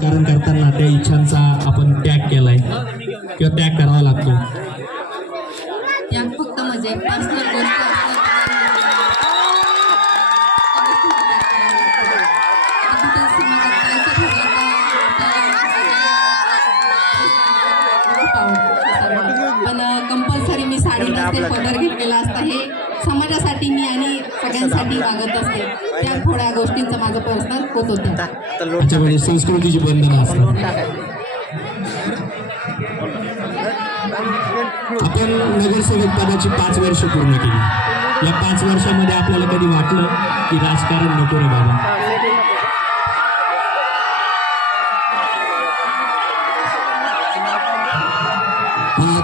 कारण करताना त्या इच्छांचा आपण त्याग केलाय किंवा त्याग करावा लागतो. त्याग फक्त म्हणजे पर्सनल गोष्ट पण कंपल्सरी मी साडी नसते, पदर घेतलेला असता. हे समाजासाठी मी आणि सगळ्यांसाठी वागत असते. त्या थोड्या गोष्टींचं माझं पर्सनल होत होतं. त्याच्यामध्ये संस्कृतीची बंधनं असतात. आपण नगरसेवक पदाची 5 वर्ष पूर्ण केली. या 5 वर्षामध्ये आपल्याला कधी वाटलं की राजकारण नको रे बाबा?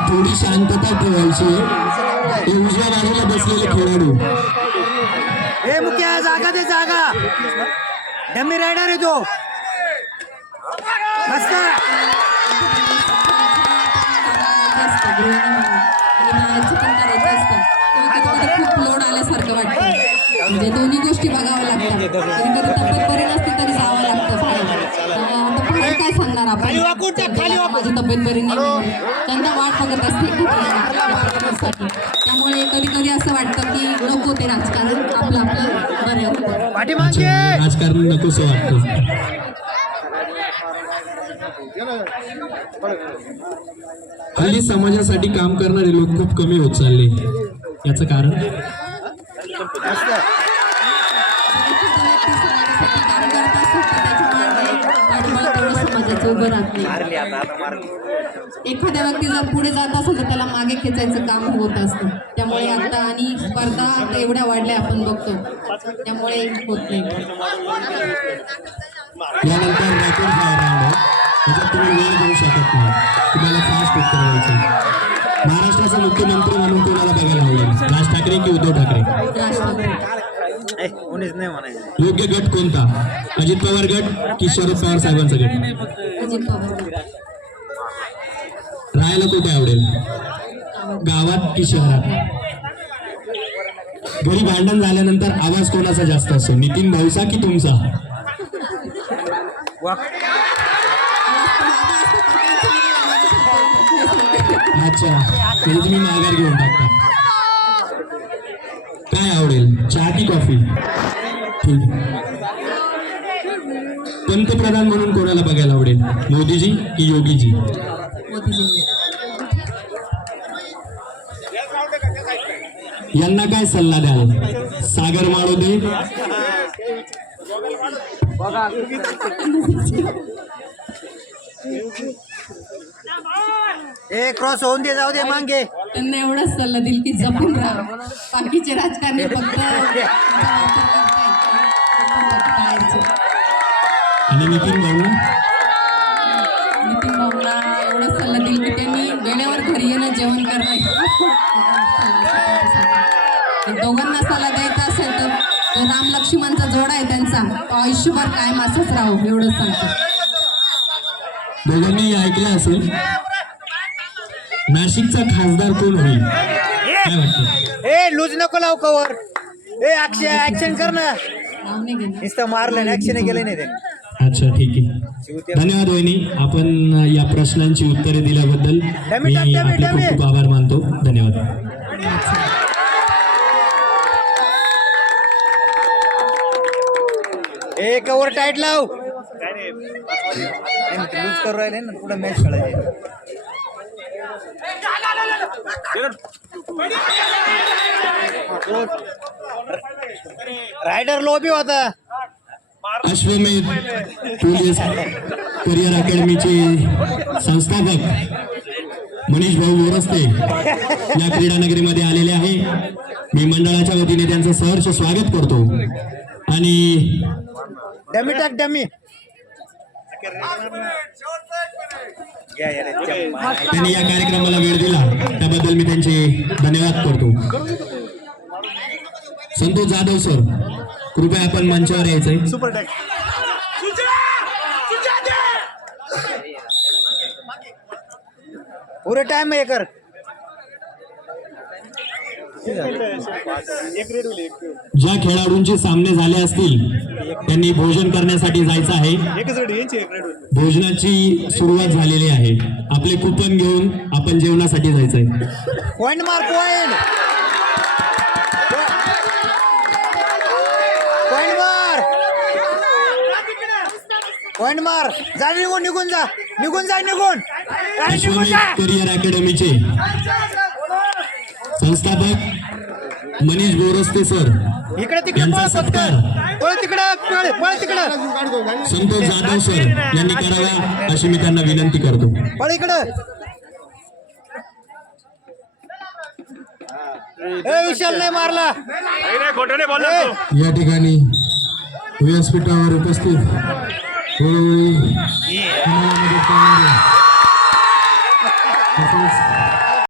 थोडी शांतता ठेवायची. हे उजव्या बाजूला बसलेले खेळाडू, हे मुख्य जागा दे, जागा. डमी रायडर आहे तो. मस्त. खूप लोड आल्यासारखं वाटतं. म्हणजे दोन्ही गोष्टी बघाव्या लागतात. कधी कधी तब्येत बरी नसते तरी जावं लागतं बाहेर. काय सांगणार आपण? माझी तब्येत बरी नाही, त्यांना वाट बघत असते. त्यामुळे कधी कधी असं वाटतं की नको ते राजकारण, आपलं आपलं बरं होतं. राजकारण नकोसं वाटतं. हल्ली समाजासाठी काम करणारे लोक खूप कमी होत चालले. याचं कारण समाजाचं उभं राहत नाही. एखाद्या व्यक्ती जर पुढे जात असेल तर त्याला मागे खेचायचं काम होत असतं. त्यामुळे आता आणि स्पर्धा आता एवढ्या वाढल्या आपण बघतो, त्यामुळे होत नाही. यानंतर रॅपिड फायर राऊंड आहे. त्याच्यात तुम्ही वेळ घेऊ शकत नाही, तुम्हाला फास्ट उत्तर द्यायचं. महाराष्ट्राचा मुख्यमंत्री म्हणून कोणाला बघायला आवडेल? राज ठाकरे की उद्धव ठाकरे? योग्य गट कोणता? अजित पवार गट की शरद पवार साहेबांचा गट? अजित पवार. राहायला कुठे आवडेल? गावात की शहरात? घरी भांडण झाल्यानंतर आवाज कोणाचा जास्त असतो? नितीन भाऊचा की तुमचा? अच्छा, म्हणजे तुम्ही माघार घेऊन टाकता. काय आवडेल, चहा की कॉफी? ठीक. पंतप्रधान म्हणून कोणाला बघायला आवडेल? मोदीजी की योगीजी? मोदीजी. यांना काय सल्ला द्याल? सागर माळोदे ए क्रॉस होऊन दे, जाऊ दे मांगे. त्यांना एवढाच सल्ला देईल की जपून राहा. बाकीचे राजकारणी फक्त आणि नितीन भाऊ? नितीन भाऊला एवढा सल्ला देईल की त्यांनी वेळेवर घरी येणं, जेवण करणं. दोघांना सल्ला द्यायचा असेल तर तो राम लक्ष्मणचा जोडा आहे त्यांचा, तो आयुष्यभर कायम असंच राहू, एवढंच सांगतो. दोघांनी ऐकलं असेल, नाशिकचा खासदार कोण होईल? काय वाटतं? ए लूज नको लाव कवर. ए ऍक्शन कर ना. नाव नाही घेणार. नुसतं मारलं, ऍक्शन केलं नाही त्यांनी. अच्छा, ठीक आहे. धन्यवाद वहिनी, आपण या प्रश्नांची उत्तरे दिल्याबद्दल मी आपले खूप खूप आभार मानतो. धन्यवाद. ए कवर टाईट लाव. लूज करू राहिले ना, पुढे मॅच खेळायची. रायडर लोबी होता. अश्वमेध पोलीस करिअर अकॅडमीचे संस्थापक मनीष भाऊ मोरस्ते या क्रीडानगरीमध्ये आलेले आहे. मी मंडळाच्या वतीने त्यांचं सहर्ष स्वागत करतो. आणि डमी टाक, डमी. त्यांनी या कार्यक्रमाला वेळ दिला त्याबद्दल मी त्यांचे धन्यवाद करतो. संतोष जाधव सर, कृपया आपण मंचावर यायचंय. पुरे टाइम हे कर. ज्या खेळाडूंचे सामने झाले असतील त्यांनी भोजन करण्यासाठी जायचं आहे. भोजनाची सुरुवात झालेली आहे. आपले कुपन घेऊन आपण जेवणासाठी जायचंय. पॉइंट मार पॉइंट पॉइंट मार पॉइंट मार जा निघून निघून जा निघून जा निघून निघून विश्वमित जा करिअर अकॅडमीचे संस्थापक मनीष बोरस्ते सर इकडे तिकडे यांचा पळ सत्कार पळ तिकडे पळ तिकडे संतोष जाधव सर यांनी करावा अशी मी त्यांना विनंती करतो. पळ इकडे विशाल नाही मारला या ठिकाणी व्यासपीठावर उपस्थित वेळोवेळी तसेच